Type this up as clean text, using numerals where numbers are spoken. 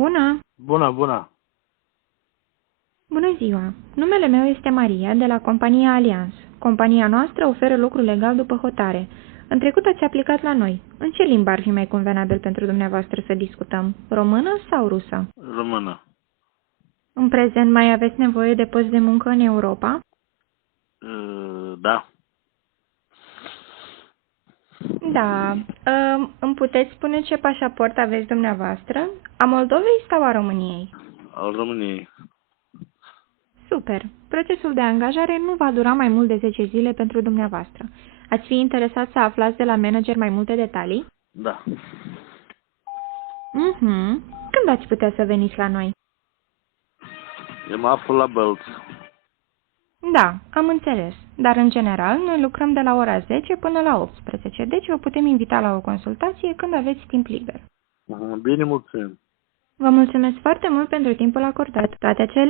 Bună! Bună. Bună ziua! Numele meu este Maria, de la compania Allianz. Compania noastră oferă lucru legal după hotare. În trecut ați aplicat la noi. În ce limbă ar fi mai convenabil pentru dumneavoastră să discutăm? Română sau rusă? Română. În prezent mai aveți nevoie de post de muncă în Europa? Da. Da. Îmi puteți spune ce pașaport aveți dumneavoastră? A Moldovei sau a României? Al României. Super! Procesul de angajare nu va dura mai mult de 10 zile pentru dumneavoastră. Ați fi interesat să aflați de la manager mai multe detalii? Da. Când ați putea să veniți la noi? Eu mă aflu la Bălți. Da, am înțeles. Dar în general, noi lucrăm de la ora 10 până la 18, deci vă putem invita la o consultație când aveți timp liber. Bine, mulțumim. Vă mulțumesc foarte mult pentru timpul acordat. Toate cele